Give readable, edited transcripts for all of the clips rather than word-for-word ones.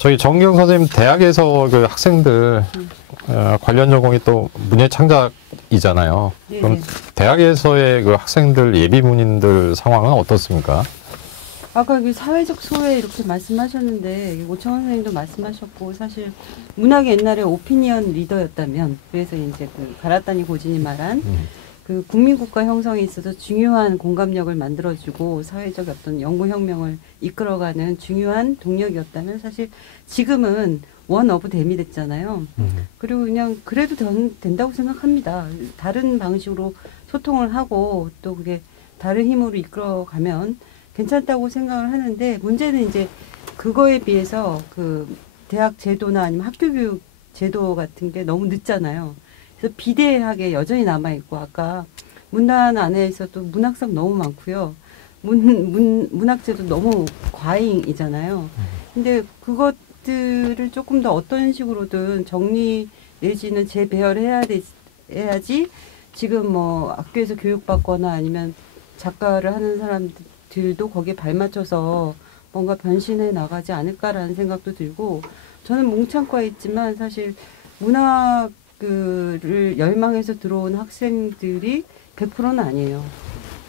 저희 정경 선생님 대학에서 그 학생들 관련 전공이 또 문예창작이잖아요. 네네. 그럼 대학에서의 그 학생들 예비 문인들 상황은 어떻습니까? 아까 그 사회적 소외 이렇게 말씀하셨는데 오창원 선생님도 말씀하셨고 사실 문학이 옛날에 오피니언 리더였다면 그래서 이제 그 가라타니 고진이 말한 그 국민국가 형성에 있어서 중요한 공감력을 만들어주고 사회적 어떤 연구혁명을 이끌어가는 중요한 동력이었다면 사실 지금은 원 오브 댐이 됐잖아요. 그리고 그냥 그래도 된다고 생각합니다. 다른 방식으로 소통을 하고 또 그게 다른 힘으로 이끌어가면 괜찮다고 생각을 하는데 문제는 이제 그거에 비해서 그 대학 제도나 아니면 학교 교육 제도 같은 게 너무 늦잖아요. 그래서 비대하게 여전히 남아있고 아까 문단 안에서도 문학상 너무 많고요. 문학제도 너무 과잉이잖아요. 근데 그것들을 조금 더 어떤 식으로든 정리 내지는 해야지 지금 뭐 학교에서 교육받거나 아니면 작가를 하는 사람들도 거기에 발맞춰서 뭔가 변신해 나가지 않을까라는 생각도 들고 저는 몽창과에 있지만 사실 문학을 열망해서 들어온 학생들이 100%는 아니에요.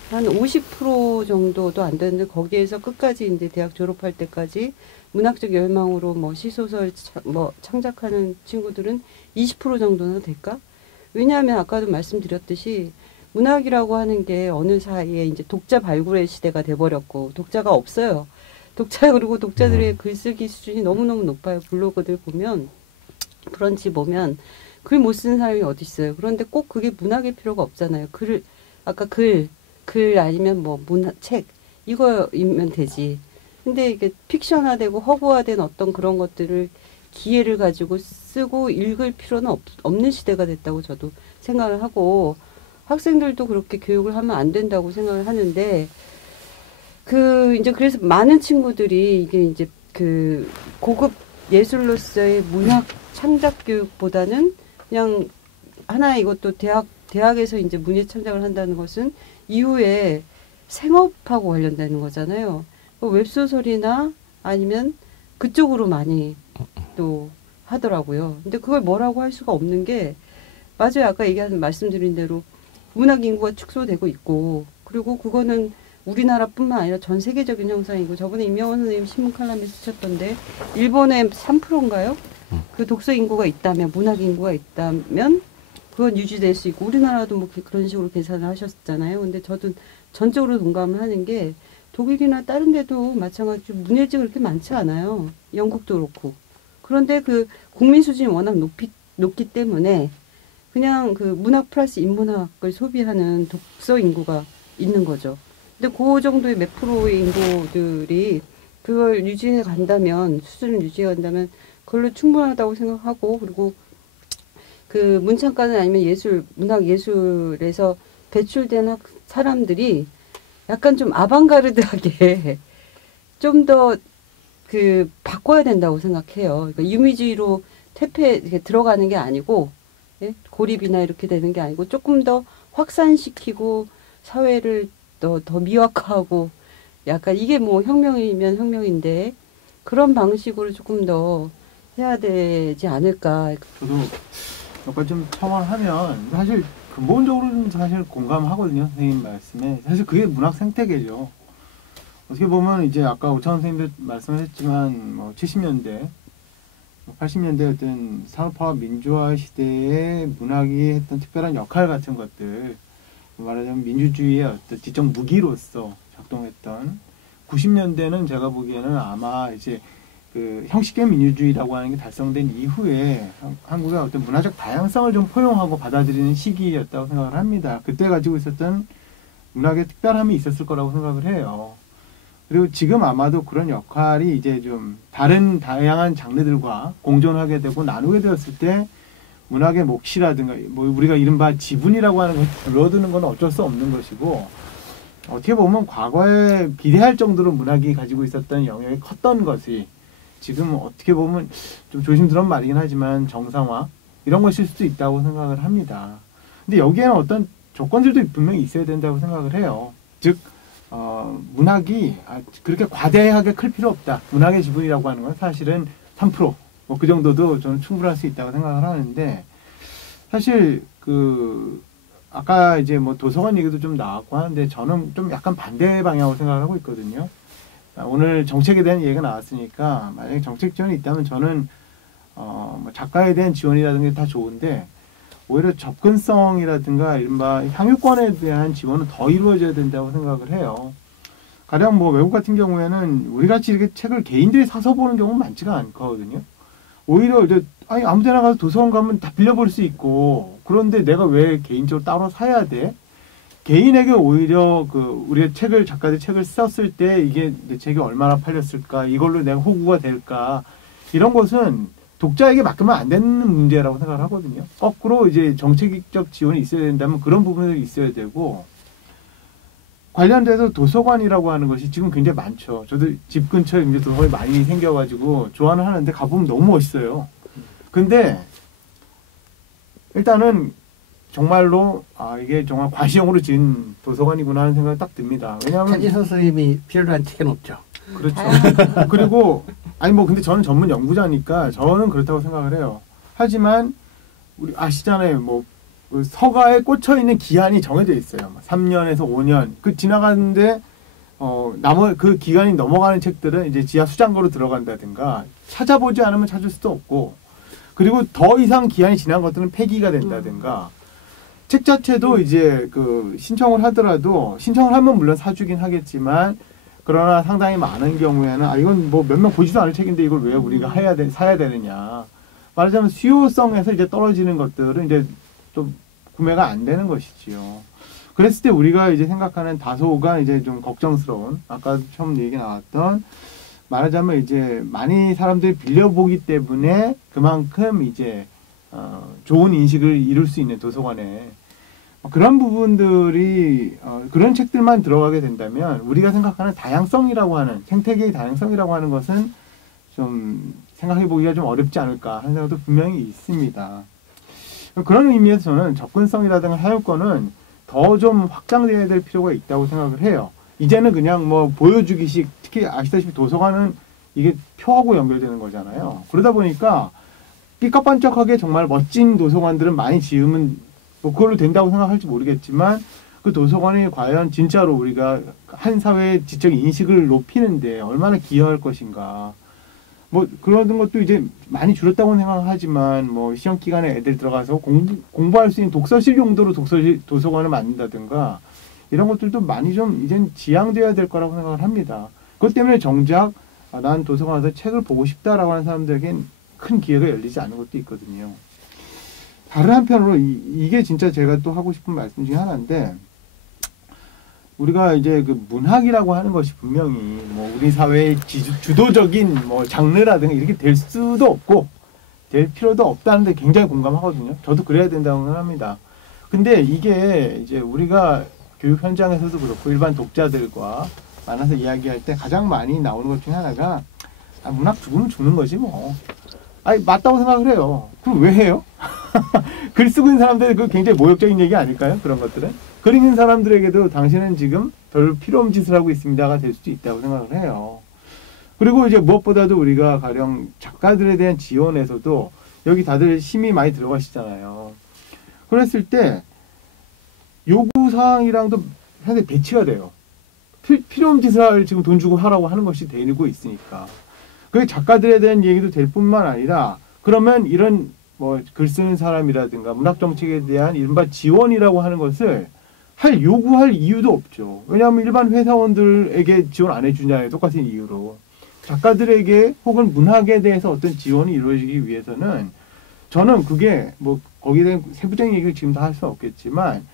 한 50% 정도도 안 되는데 거기에서 끝까지 이제 대학 졸업할 때까지 문학적 열망으로 뭐 시소설 뭐 창작하는 친구들은 20% 정도는 될까? 왜냐하면 아까도 말씀드렸듯이 문학이라고 하는 게 어느 사이에 이제 독자 발굴의 시대가 돼버렸고 독자가 없어요. 그리고 독자들의 글쓰기 수준이 너무너무 높아요. 블로그들 보면 브런치 보면 글 못 쓰는 사람이 어디 있어요. 그런데 꼭 그게 문학일 필요가 없잖아요. 아까 글 아니면 뭐 책 이거이면 되지. 근데 이게 픽션화되고 허구화된 어떤 그런 것들을 기회를 가지고 쓰고 읽을 필요는 없는 시대가 됐다고 저도 생각을 하고 학생들도 그렇게 교육을 하면 안 된다고 생각을 하는데 이제 그래서 많은 친구들이 이게 이제 그 고급 예술로서의 문학 창작 교육보다는 그냥 하나 이것도 대학에서 이제 문예 창작을 한다는 것은 이후에 생업하고 관련되는 거잖아요. 웹소설이나 아니면 그쪽으로 많이 또 하더라고요. 근데 그걸 뭐라고 할 수가 없는 게 맞아요. 아까 말씀드린 대로 문학 인구가 축소되고 있고 그리고 그거는 우리나라뿐만 아니라 전 세계적인 현상이고 저번에 임영원 선생님 신문 칼럼에 쓰셨던데 일본에 3%인가요? 그 독서 인구가 있다면 문학 인구가 있다면 그건 유지될 수 있고 우리나라도 뭐 그런 식으로 계산을 하셨잖아요. 근데 저도 전적으로 동감을 하는 게 독일이나 다른 데도 마찬가지로 문예지가 그렇게 많지 않아요. 영국도 그렇고. 그런데 그 국민 수준이 워낙 높기 때문에 그냥 그 문학 플러스 인문학을 소비하는 독서 인구가 있는 거죠. 근데 그 정도의 몇 프로의 인구들이 그걸 유지해 간다면, 수준을 유지해 간다면 그걸로 충분하다고 생각하고, 그리고 그 문창과는 아니면 문학 예술에서 배출된 사람들이 약간 좀 아방가르드하게 좀 더 바꿔야 된다고 생각해요. 그러니까 유미주의로 이렇게 들어가는 게 아니고, 예? 고립이나 이렇게 되는 게 아니고, 조금 더 확산시키고, 사회를 더 미확화하고, 약간 이게 뭐 혁명이면 혁명인데, 그런 방식으로 조금 더 해야 되지 않을까. 저도 약간 좀 첨언하면, 사실 근본적으로는 사실 공감하거든요. 선생님 말씀에. 사실 그게 문학 생태계죠. 어떻게 보면 이제 아까 오창원 선생님도 말씀하셨지만, 뭐 70년대, 80년대 어떤 산업화 민주화 시대에 문학이 했던 특별한 역할 같은 것들, 말하자면 민주주의의 어떤 지적 무기로서 작동했던 90년대는 제가 보기에는 아마 이제 그 형식의 민주주의라고 하는 게 달성된 이후에 한국의 어떤 문화적 다양성을 좀 포용하고 받아들이는 시기였다고 생각을 합니다. 그때 가지고 있었던 문학의 특별함이 있었을 거라고 생각을 해요. 그리고 지금 아마도 그런 역할이 이제 좀 다양한 장르들과 공존하게 되고 나누게 되었을 때 문학의 몫이라든가 뭐 우리가 이른바 지분이라고 하는 걸 줄어드는 건 어쩔 수 없는 것이고 어떻게 보면 과거에 비대할 정도로 문학이 가지고 있었던 영역이 컸던 것이 지금 어떻게 보면 좀 조심스러운 말이긴 하지만 정상화 이런 것일 수도 있다고 생각을 합니다. 근데 여기에는 어떤 조건들도 분명히 있어야 된다고 생각을 해요. 즉 문학이 그렇게 과대하게 클 필요 없다. 문학의 지분이라고 하는 건 사실은 3%, 뭐 그 정도도 저는 충분할 수 있다고 생각을 하는데, 사실 아까 이제 뭐 도서관 얘기도 좀 나왔고 하는데, 저는 좀 약간 반대 방향으로 생각을 하고 있거든요. 오늘 정책에 대한 얘기가 나왔으니까, 만약에 정책 지원이 있다면 저는 뭐 작가에 대한 지원이라든가 다 좋은데, 오히려 접근성이라든가 이른바 향유권에 대한 지원은 더 이루어져야 된다고 생각을 해요. 가령 뭐 외국 같은 경우에는 우리같이 이렇게 책을 개인들이 사서 보는 경우는 많지가 않거든요. 오히려 이제 아무 데나 가서 도서관 가면 다 빌려볼 수 있고, 그런데 내가 왜 개인적으로 따로 사야 돼? 개인에게 오히려 우리가 작가들 책을 썼을 때 이게 내 책이 얼마나 팔렸을까, 이걸로 내가 호구가 될까, 이런 것은 독자에게 맡기면 안 되는 문제라고 생각을 하거든요. 거꾸로 이제 정책적 지원이 있어야 된다면 그런 부분이 있어야 되고, 관련돼서 도서관이라고 하는 것이 지금 굉장히 많죠. 저도 집 근처에 이제 도서관이 많이 생겨가지고 좋아는 하는데 가보면 너무 멋있어요. 근데 일단은 정말로 이게 정말 과시형으로 지은 도서관이구나 하는 생각이 딱 듭니다. 왜냐하면 차지 선생님이 필요로 한 책은 없죠. 그렇죠. 그리고 뭐 근데 저는 전문 연구자니까 저는 그렇다고 생각을 해요. 하지만 우리 아시잖아요. 뭐 서가에 꽂혀 있는 기한이 정해져 있어요. 3년에서 5년. 지나가는데 그 기간이 넘어가는 책들은 이제 지하 수장고로 들어간다든가, 찾아보지 않으면 찾을 수도 없고, 그리고 더 이상 기한이 지난 것들은 폐기가 된다든가, 책 자체도 이제 신청을 하더라도, 신청을 하면 물론 사주긴 하겠지만, 그러나 상당히 많은 경우에는 이건 뭐 몇 명 보지도 않을 책인데 이걸 왜 우리가 사야 되느냐. 말하자면 수요성에서 이제 떨어지는 것들은 이제 좀 구매가 안 되는 것이지요. 그랬을 때 우리가 이제 생각하는 다소가 이제 좀 걱정스러운, 아까 처음 얘기 나왔던, 말하자면 이제 많이 사람들이 빌려보기 때문에 그만큼 이제 좋은 인식을 이룰 수 있는 도서관에 그런 부분들이 그런 책들만 들어가게 된다면 우리가 생각하는 다양성이라고 하는, 생태계의 다양성이라고 하는 것은 좀 생각해 보기가 좀 어렵지 않을까 하는 생각도 분명히 있습니다. 그런 의미에서 저는 접근성이라든가 사용권은 더 좀 확장돼야 될 필요가 있다고 생각을 해요. 이제는 그냥 뭐 보여주기식, 특히 아시다시피 도서관은 이게 표하고 연결되는 거잖아요. 그러다 보니까 삐까뻔쩍하게 정말 멋진 도서관들은 많이 지으면 뭐 그걸로 된다고 생각할지 모르겠지만, 그 도서관이 과연 진짜로 우리가 한 사회의 지적 인식을 높이는데 얼마나 기여할 것인가. 뭐 그런 것도 이제 많이 줄었다고 생각하지만, 뭐 시험 기간에 애들 들어가서 공부할 수 있는 독서실 용도로 도서관을 만든다든가, 이런 것들도 많이 좀 이젠 지양돼야 될 거라고 생각을 합니다. 그것 때문에 정작 난 도서관에서 책을 보고 싶다라고 하는 사람들에겐 큰 기회가 열리지 않는 것도 있거든요. 다른 한편으로 이게 진짜 제가 또 하고 싶은 말씀 중에 하나인데, 우리가 이제 문학이라고 하는 것이 분명히 뭐 우리 사회의 주도적인 뭐 장르라든가 이렇게 될 수도 없고 될 필요도 없다는데 굉장히 공감하거든요. 저도 그래야 된다고 생각합니다. 근데 이게 이제 우리가 교육 현장에서도 그렇고 일반 독자들과 만나서 이야기할 때 가장 많이 나오는 것 중에 하나가 문학 죽으면 죽는 거지 뭐. 맞다고 생각을 해요. 그럼 왜 해요? 글 쓰고 있는 사람들 굉장히 모욕적인 얘기 아닐까요? 그런 것들은. 글 읽는 사람들에게도 당신은 지금 별 필요 없는 짓을 하고 있습니다가 될 수도 있다고 생각을 해요. 그리고 이제 무엇보다도 우리가 가령 작가들에 대한 지원에서도 여기 다들 힘이 많이 들어가시잖아요. 그랬을 때 요구사항이랑도 상당히 배치가 돼요. 필요 없는 짓을 지금 돈 주고 하라고 하는 것이 되고 있으니까. 그게 작가들에 대한 얘기도 될 뿐만 아니라, 그러면 이런 뭐 글 쓰는 사람이라든가 문학 정책에 대한 이른바 지원이라고 하는 것을 요구할 이유도 없죠. 왜냐하면 일반 회사원들에게 지원 안 해주냐에 똑같은 이유로 작가들에게 혹은 문학에 대해서 어떤 지원이 이루어지기 위해서는, 저는 그게 뭐 거기에 대한 세부적인 얘기를 지금 다 할 수는 없겠지만,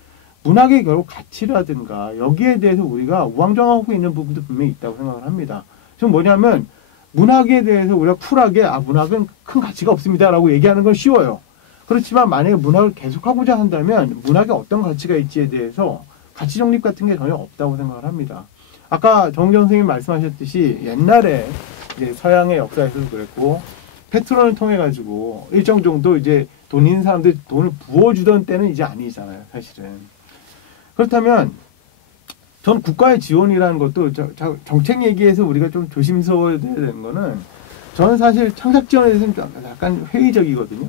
문학의 결국 가치라든가 여기에 대해서 우리가 우왕좌왕하고 있는 부분도 분명히 있다고 생각을 합니다. 좀 뭐냐면 문학에 대해서 우리가 쿨하게 문학은 큰 가치가 없습니다라고 얘기하는 건 쉬워요. 그렇지만 만약에 문학을 계속하고자 한다면 문학에 어떤 가치가 있지에 대해서 가치 정립 같은 게 전혀 없다고 생각을 합니다. 아까 정정 선생님이 말씀하셨듯이 옛날에 이제 서양의 역사에서도 그랬고 페트론을 통해 가지고 일정 정도 이제 돈 있는 사람들 돈을 부어주던 때는 이제 아니잖아요, 사실은. 그렇다면 전 국가의 지원이라는 것도 정책 얘기에서 우리가 좀 조심스러워야 되는 거는, 저는 사실 창작 지원에 대해서는 약간 회의적이거든요.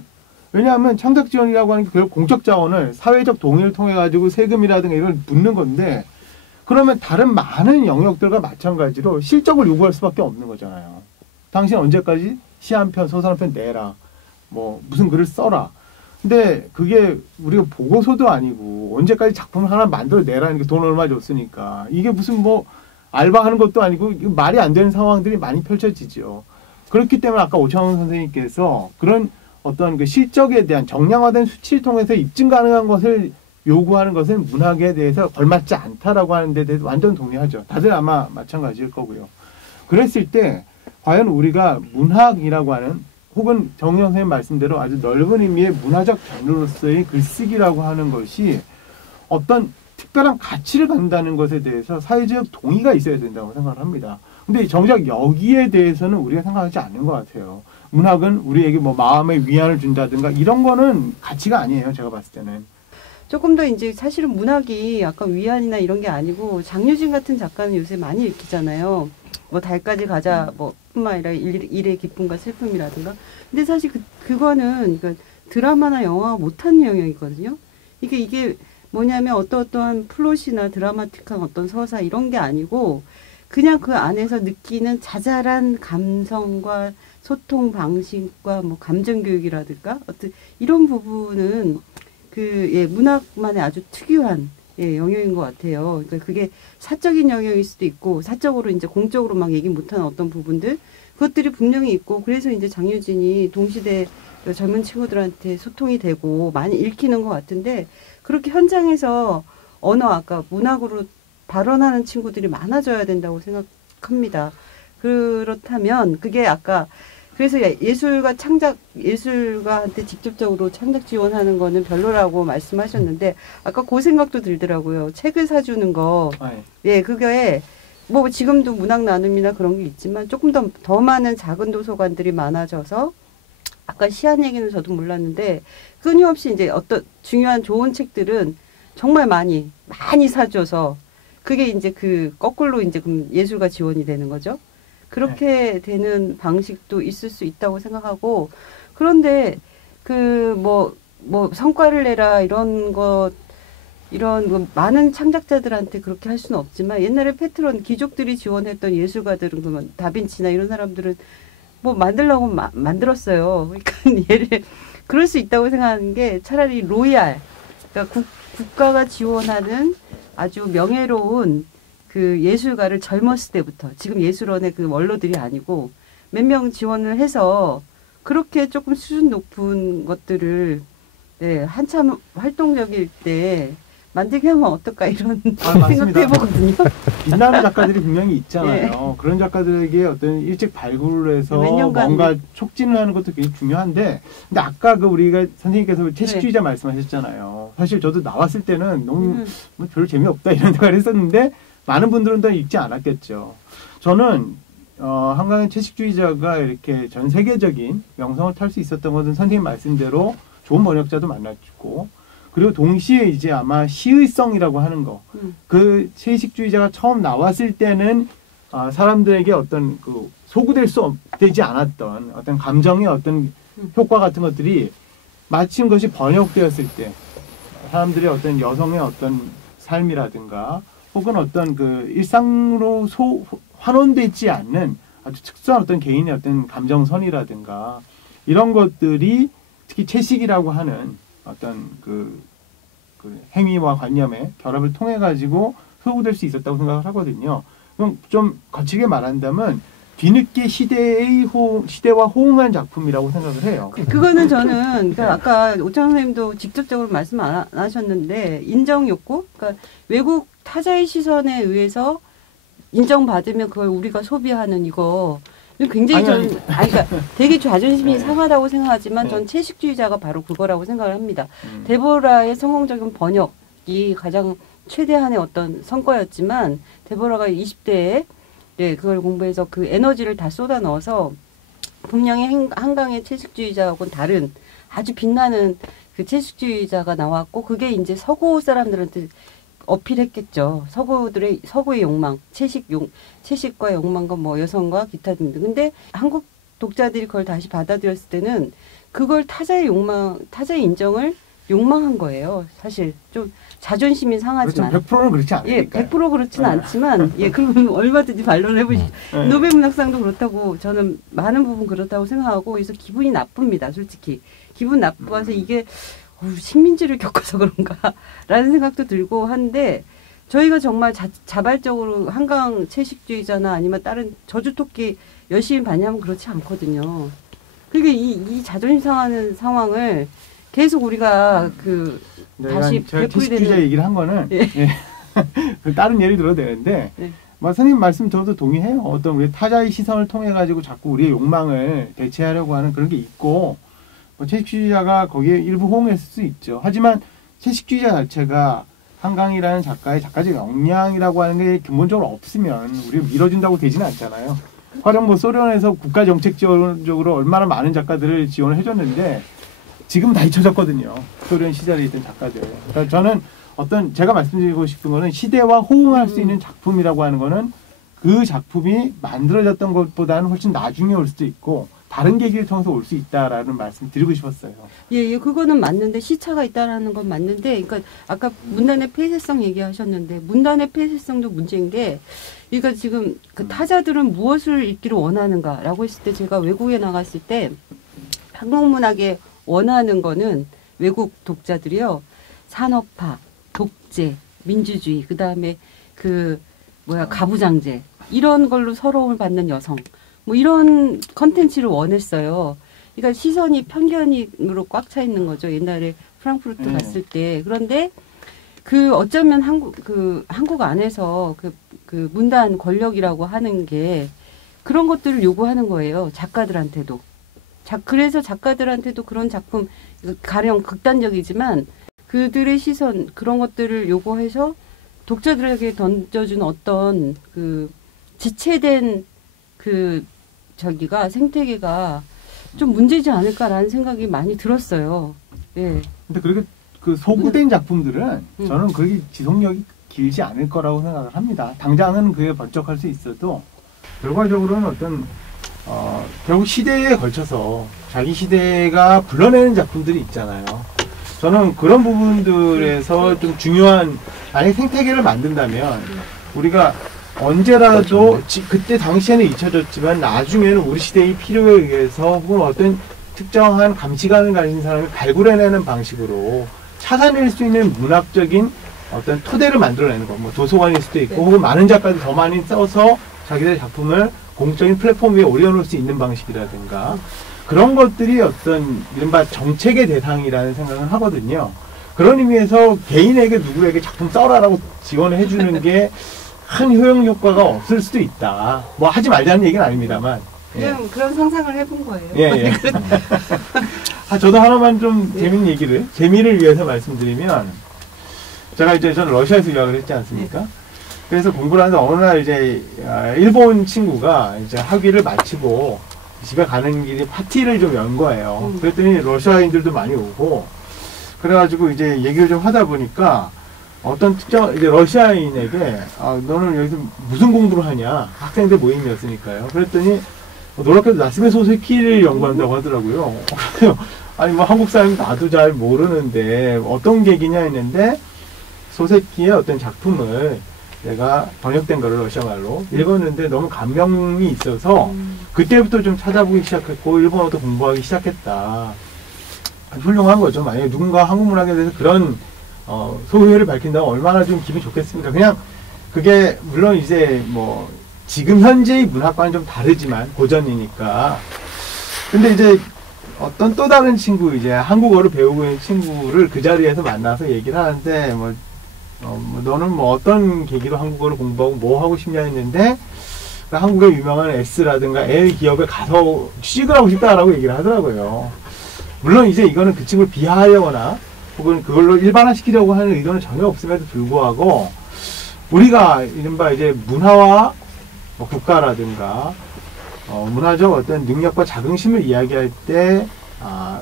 왜냐하면 창작 지원이라고 하는 게 결국 공적 자원을 사회적 동의를 통해 가지고 세금이라든가 이걸 묻는 건데 그러면 다른 많은 영역들과 마찬가지로 실적을 요구할 수밖에 없는 거잖아요. 당신 언제까지 시 한 편, 소설 한 편 내라. 뭐 무슨 글을 써라. 근데 그게 우리가 보고서도 아니고 언제까지 작품을 하나 만들어 내라는 게 돈 얼마 줬으니까 이게 무슨 뭐 알바하는 것도 아니고 말이 안 되는 상황들이 많이 펼쳐지죠. 그렇기 때문에 아까 오창훈 선생님께서 그런 어떤 그 실적에 대한 정량화된 수치를 통해서 입증 가능한 것을 요구하는 것은 문학에 대해서 걸맞지 않다라고 하는 데 대해서 완전 동의하죠. 다들 아마 마찬가지일 거고요. 그랬을 때 과연 우리가 문학이라고 하는 혹은 정영 선생님 말씀대로 아주 넓은 의미의 문화적 장르로서의 글쓰기라고 하는 것이 어떤 특별한 가치를 갖는다는 것에 대해서 사회적 동의가 있어야 된다고 생각을 합니다. 근데 정작 여기에 대해서는 우리가 생각하지 않는 것 같아요. 문학은 우리에게 뭐 마음의 위안을 준다든가 이런 거는 가치가 아니에요. 제가 봤을 때는. 조금 더 이제 사실은 문학이 약간 위안이나 이런 게 아니고 장유진 같은 작가는 요새 많이 읽히잖아요. 뭐 달까지 가자 뭐 뿐만 아니라 일의 기쁨과 슬픔이라든가. 근데 사실 그거는 그러니까 드라마나 영화가 못한 영역이거든요. 이게 뭐냐면 어떠한 플롯이나 드라마틱한 어떤 서사 이런 게 아니고 그냥 그 안에서 느끼는 자잘한 감성과 소통 방식과 뭐 감정 교육이라든가 어떤 이런 부분은 문학만의 아주 특유한 영역인 것 같아요. 그러니까 그게 사적인 영역일 수도 있고 사적으로 이제 공적으로 막 얘기 못하는 어떤 부분들 그것들이 분명히 있고 그래서 이제 장유진이 동시대 젊은 친구들한테 소통이 되고 많이 읽히는 것 같은데 그렇게 현장에서 아까 문학으로 발언하는 친구들이 많아져야 된다고 생각합니다. 그렇다면 그게 아까 그래서 예술가한테 직접적으로 창작 지원하는 거는 별로라고 말씀하셨는데 아까 그 생각도 들더라고요. 책을 사주는 거. 예, 그게 뭐 지금도 문학 나눔이나 그런 게 있지만 조금 더 많은 작은 도서관들이 많아져서 아까 시한 얘기는 저도 몰랐는데 끊임없이 이제 어떤 중요한 좋은 책들은 정말 많이 사줘서 그게 이제 거꾸로 이제 그럼 예술가 지원이 되는 거죠. 그렇게 되는 방식도 있을 수 있다고 생각하고 그런데 뭐 성과를 내라 이런 많은 창작자들한테 그렇게 할 수는 없지만 옛날에 페트론 귀족들이 지원했던 예술가들은 그러면 다빈치나 이런 사람들은 뭐 만들려고 만들었어요. 그러니까 그럴 수 있다고 생각하는 게 차라리 로얄 그러니까 국가가 지원하는 아주 명예로운 그 예술가를 젊었을 때부터 지금 예술원의 그 원로들이 아니고 몇 명 지원을 해서 그렇게 조금 수준 높은 것들을 한참 활동적일 때 만들게 하면 어떨까 이런 생각도 해보거든요. 빛나는 작가들이 분명히 있잖아요. 그런 작가들에게 어떤 일찍 발굴을 해서 뭔가 촉진을 하는 것도 굉장히 중요한데 근데 아까 우리가 선생님께서 채식주의자 말씀하셨잖아요. 사실 저도 나왔을 때는 너무 별로 재미없다 이런 생각을 했었는데 많은 분들은 더 읽지 않았겠죠. 저는 한강의 채식주의자가 이렇게 전 세계적인 명성을 탈 수 있었던 것은 선생님 말씀대로 좋은 번역자도 만났고 그리고 동시에 이제 아마 시의성이라고 하는 거. 그 채식주의자가 처음 나왔을 때는 사람들에게 어떤 되지 않았던 어떤 감정의 어떤 효과 같은 것들이 마침 그것이 번역되었을 때 사람들의 어떤 여성의 어떤 삶이라든가 혹은 어떤 일상으로 환원되지 않는 아주 특수한 어떤 개인의 어떤 감정선이라든가 이런 것들이 특히 채식이라고 하는 어떤 그 행위와 관념의 결합을 통해 가지고 소구될 수 있었다고 생각을 하거든요. 그럼 좀 거칠게 말한다면 뒤늦게 시대와 호응한 작품이라고 생각을 해요. 그거는 저는 그러니까 아까 오창훈 선생님도 직접적으로 말씀 안 하셨는데 인정 욕구, 그러니까 외국 타자의 시선에 의해서 인정받으면 그걸 우리가 소비하는 이거 굉장히 그러니까 되게 자존심이 상하다고 생각하지만 전 채식주의자가 바로 그거라고 생각을 합니다. 데보라의 성공적인 번역이 가장 최대한의 어떤 성과였지만 데보라가 20대에 그걸 공부해서 그 에너지를 다 쏟아 넣어서 분명히 한강의 채식주의자하고는 다른 아주 빛나는 그 채식주의자가 나왔고 그게 이제 서구 사람들한테 어필했겠죠. 서구의 욕망, 채식과의 욕망과 뭐 여성과 기타 등등. 근데 한국 독자들이 그걸 다시 받아들였을 때는 그걸 타자의 욕망, 타자의 인정을 욕망한 거예요. 사실 좀 자존심이 상하지만. 그렇죠. 100%는 그렇지 예, 않으니까요. 100% 그렇지는 않지만, 예, 그러면 얼마든지 반론을 해보시죠. 네. 노벨 문학상도 그렇다고, 저는 많은 부분 그렇다고 생각하고, 그래서 기분이 나쁩니다, 솔직히. 기분 나빠서 이게, 식민지를 겪어서 그런가, 라는 생각도 들고 한데, 저희가 정말 자발적으로 한강 채식주의자나 아니면 다른 저주토끼 열심히 봤냐면 그렇지 않거든요. 그러니까 이 자존심 상하는 상황을 계속 우리가 다시 제가 베풀이 채식주의자 되는. 얘기를 한 거는 예. 예. 다른 예를 들어도 되는데 네. 뭐 선생님 말씀 저도 동의해요. 어떤 우리 타자의 시선을 통해 가지고 자꾸 우리의 욕망을 대체하려고 하는 그런 게 있고 뭐 채식주의자가 거기에 일부 호응했을 수 있죠. 하지만 채식주의자 자체가 한강이라는 작가의 작가적 역량이라고 하는 게 근본적으로 없으면 우리가 밀어준다고 되지는 않잖아요. 화령 뭐 소련에서 국가 정책적으로 얼마나 많은 작가들을 지원을 해줬는데 지금 다 잊혀졌거든요. 소련 시절에 있던 작가들. 그러니까 저는 어떤 제가 말씀드리고 싶은 거는 시대와 호응할 수 있는 작품이라고 하는 거는 그 작품이 만들어졌던 것보다는 훨씬 나중에 올 수도 있고 다른 계기를 통해서 올 수 있다라는 말씀 드리고 싶었어요. 예, 그거는 맞는데 시차가 있다라는 건 맞는데, 그러니까 아까 문단의 폐쇄성 얘기하셨는데 문단의 폐쇄성도 문제인 게, 그러니까 지금 그 타자들은 무엇을 읽기를 원하는가라고 했을 때 제가 외국에 나갔을 때 한국 문학에 원하는 거는 외국 독자들이요 산업화, 독재, 민주주의, 그 다음에 가부장제 이런 걸로 서러움을 받는 여성. 뭐 이런 컨텐츠를 원했어요. 그러니까 시선이 편견으로 꽉 차 있는 거죠. 옛날에 프랑크푸르트 갔을 때. 그런데 어쩌면 한국 안에서 그 문단 권력이라고 하는 게 그런 것들을 요구하는 거예요. 작가들한테도. 그래서 작가들한테도 그런 작품, 가령 극단적이지만 그들의 시선, 그런 것들을 요구해서 독자들에게 던져준 어떤 지체된 생태계가 좀 문제지 않을까라는 생각이 많이 들었어요. 예. 근데 그렇게 소구된 작품들은 저는 그렇게 지속력이 길지 않을 거라고 생각을 합니다. 당장은 그게 번쩍할 수 있어도 결과적으로는 결국 시대에 걸쳐서 자기 시대가 불러내는 작품들이 있잖아요. 저는 그런 부분들에서 좀 중요한, 만약 생태계를 만든다면 우리가 언제라도 그때 당시에는 잊혀졌지만 나중에는 우리 시대의 필요에 의해서 혹은 어떤 특정한 감시관을 가진 사람을 발굴해내는 방식으로 찾아낼 수 있는 문학적인 어떤 토대를 만들어내는 거. 뭐 도서관일 수도 있고 혹은 많은 작가들이 더 많이 써서 자기들의 작품을 공적인 플랫폼 위에 올려놓을 수 있는 방식이라든가 그런 것들이 어떤 이른바 정책의 대상이라는 생각을 하거든요. 그런 의미에서 개인에게 누구에게 작품 써라라고 지원을 해주는 게 큰 효용 효과가 없을 수도 있다. 뭐 하지 말자는 얘기는 아닙니다만. 그냥 그런 상상을 해본 거예요. 예. 저도 하나만 좀 재미있는 재미를 위해서 말씀드리면, 저는 러시아에서 유학을 했지 않습니까? 그래서 공부를 하면서 어느 날 일본 친구가 학위를 마치고 집에 가는 길에 파티를 좀 연 거예요. 그랬더니 러시아인들도 많이 오고, 그래가지고 얘기를 좀 하다 보니까, 어떤 러시아인에게, 너는 여기서 무슨 공부를 하냐? 학생들 모임이었으니까요. 그랬더니, 놀랍게도 나스메 소세키를 연구한다고 하더라고요. 아니, 한국 사람이 나도 잘 모르는데, 어떤 계기냐 했는데, 소세키의 어떤 작품을 내가 번역된 거를 러시아말로 읽었는데 너무 감명이 있어서, 그때부터 좀 찾아보기 시작했고, 일본어도 공부하기 시작했다. 훌륭한 거죠. 만약에 누군가 한국 문학에 대해서 그런 소회를 밝힌다면 얼마나 좀 기분이 좋겠습니까? 그냥 그게 물론 지금 현재의 문학과는 좀 다르지만 고전이니까. 근데 어떤 또 다른 친구 한국어를 배우고 있는 친구를 그 자리에서 만나서 얘기를 하는데 너는 어떤 계기로 한국어를 공부하고 뭐 하고 싶냐 했는데 한국의 유명한 S라든가 L 기업에 가서 취직을 하고 싶다라고 얘기를 하더라고요. 물론 이거는 그 친구를 비하하거나 혹은 그걸로 일반화시키려고 하는 의도는 전혀 없음에도 불구하고 우리가 이른바 문화와 국가라든가 문화적 어떤 능력과 자긍심을 이야기할 때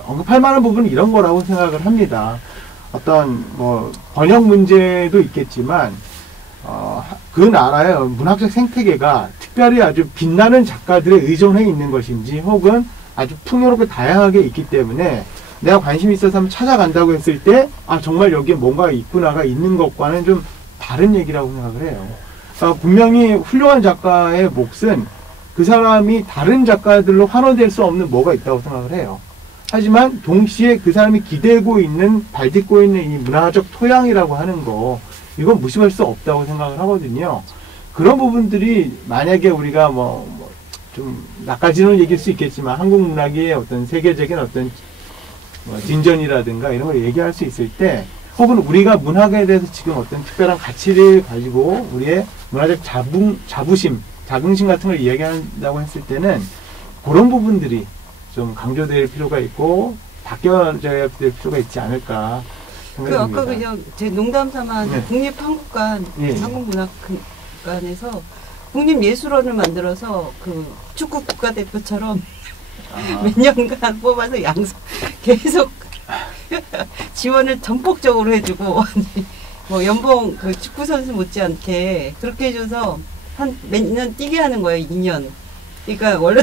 언급할 만한 부분은 이런 거라고 생각을 합니다. 어떤 번역 문제도 있겠지만 그 나라의 문학적 생태계가 특별히 아주 빛나는 작가들에 의존해 있는 것인지 혹은 아주 풍요롭게 다양하게 있기 때문에 내가 관심이 있어서 한번 찾아간다고 했을 때 아 정말 여기에 뭔가 있구나가 있는 것과는 좀 다른 얘기라고 생각을 해요. 분명히 훌륭한 작가의 몫은 그 사람이 다른 작가들로 환원될 수 없는 뭐가 있다고 생각을 해요. 하지만 동시에 그 사람이 기대고 있는, 발딛고 있는 이 문화적 토양이라고 하는 거, 이건 무시할 수 없다고 생각을 하거든요. 그런 부분들이 만약에 우리가 좀 낚아지는 얘기일 수 있겠지만 한국 문학의 어떤 세계적인 어떤 진전이라든가 이런 걸 얘기할 수 있을 때, 혹은 우리가 문학에 대해서 지금 어떤 특별한 가치를 가지고 우리의 문화적 자부심, 자긍심 같은 걸 이야기한다고 했을 때는 그런 부분들이 좀 강조될 필요가 있고 바뀌어져야 될 필요가 있지 않을까 생각이 듭니다. 아까 그냥 제 농담 삼아 네. 국립한국관, 예. 한국문학관에서 국립예술원을 만들어서 그 축구 국가대표처럼 몇 년간 뽑아서 계속 지원을 전폭적으로 해주고 뭐 연봉 그 축구 선수 못지않게 그렇게 해줘서 한 몇 년 뛰게 하는 거예요. 2년. 그러니까 원래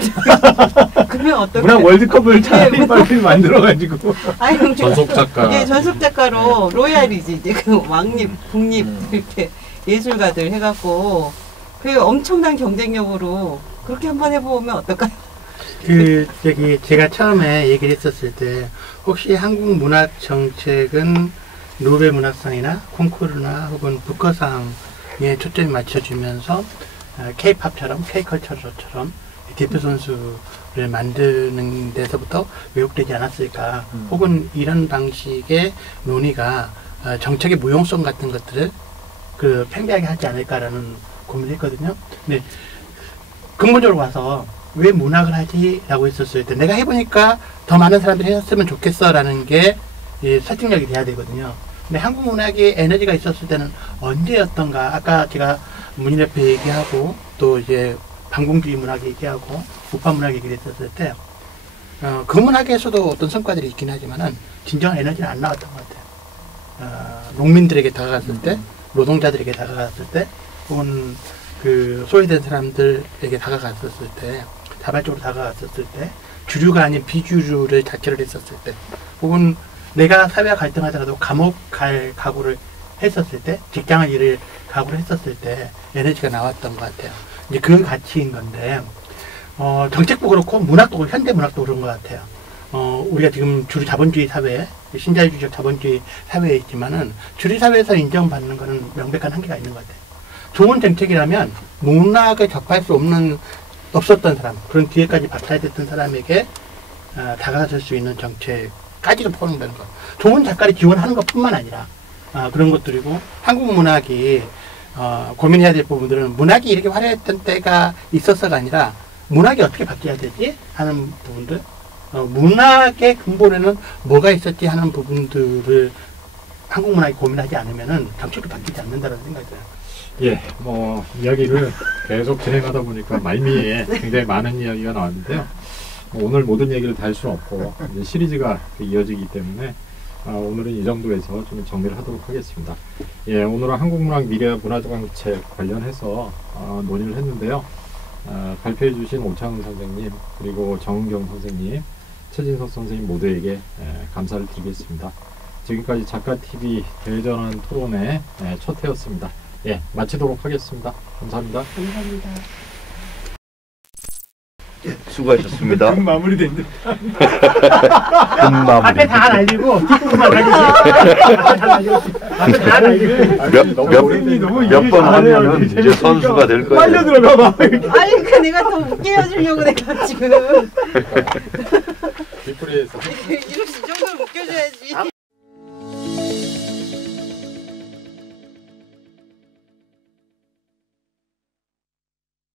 그러면 어떻게? 문학 월드컵을 차라리 빨리 만들어가지고. 아니, 전속 작가. 예, 전속 작가로 로얄이지 이제 그 왕립, 국립 이렇게 예술가들 해갖고 그 엄청난 경쟁력으로 그렇게 한번 해보면 어떨까요? 제가 처음에 얘기를 했었을 때 혹시 한국 문학 정책은 노벨 문학상이나 콩쿠르나 혹은 부커상에 초점이 맞춰주면서 K-팝처럼 K-컬처처럼 대표 선수를 만드는 데서부터 왜곡되지 않았을까? 혹은 이런 방식의 논의가 정책의 무용성 같은 것들을 팽배하게 하지 않을까라는 고민을 했거든요. 근데 근본적으로 와서 왜 문학을 하지? 라고 했었을 때 내가 해보니까 더 많은 사람들이 했으면 좋겠어 라는 게 설득력이 돼야 되거든요. 근데 한국 문학에 에너지가 있었을 때는 언제였던가? 아까 제가 문인협회 얘기하고 또 이제 반공주의 문학 얘기하고 우파 문학 얘기를 했었을 때 그 문학에서도 어떤 성과들이 있긴 하지만은 진정한 에너지는 안 나왔던 것 같아요. 농민들에게 다가갔을 때, 노동자들에게 다가갔을 때, 혹은 그 소외된 사람들에게 다가갔었을 때, 자발적으로 다가갔었을 때, 주류가 아닌 비주류를 자체를 했었을 때, 혹은 내가 사회와 갈등하다가도 감옥 갈 각오를 했었을 때, 직장을 잃을 각오를 했었을 때 에너지가 나왔던 것 같아요. 이제 그 가치인 건데, 정책도 그렇고 문학도 그렇고 현대 문학도 그런 것 같아요. 우리가 지금 주류 자본주의 사회, 신자유주의적 자본주의 사회에 있지만은 주류 사회에서 인정받는 거는 명백한 한계가 있는 것 같아요. 좋은 정책이라면 문학에 접할 수 없었던 사람, 그런 뒤에까지 박탈됐던 사람에게 다가설 수 있는 정책까지도 포함되는 것. 좋은 작가를 지원하는 것뿐만 아니라 그런 것들이고, 한국 문학이 고민해야 될 부분들은 문학이 이렇게 화려했던 때가 있어서가 아니라 문학이 어떻게 바뀌어야 되지 하는 부분들, 문학의 근본에는 뭐가 있었지 하는 부분들을 한국 문학이 고민하지 않으면은 정책도 바뀌지 않는다는 생각이 들어요. 예, 이야기를 계속 진행하다 보니까 말미에 굉장히 많은 이야기가 나왔는데요. 오늘 모든 얘기를 다 할 수는 없고, 이제 시리즈가 이어지기 때문에, 오늘은 이 정도에서 좀 정리를 하도록 하겠습니다. 예, 오늘은 한국문학 미래 문화정책 관련해서, 논의를 했는데요. 발표해 주신 오창훈 선생님, 그리고 정은경 선생님, 최진석 선생님 모두에게 감사를 드리겠습니다. 지금까지 작가TV 대전환 토론의 첫 회였습니다. 예, 마치도록 하겠습니다. 감사합니다. 감사합니다. 예, 수고하셨습니다. 마무리된 듯. 끝마무리. 앞에 다 날리고 뒷부분만 날리지. 앞에 다 날리고. 몇 번 하면은 이제 선수가 될 거예요. 빨려 들어가 봐. 아니 그 내가 더 웃게 해주려고 내가 지금 뒷부리에서. 이렇게 이 정도는 웃겨줘야지.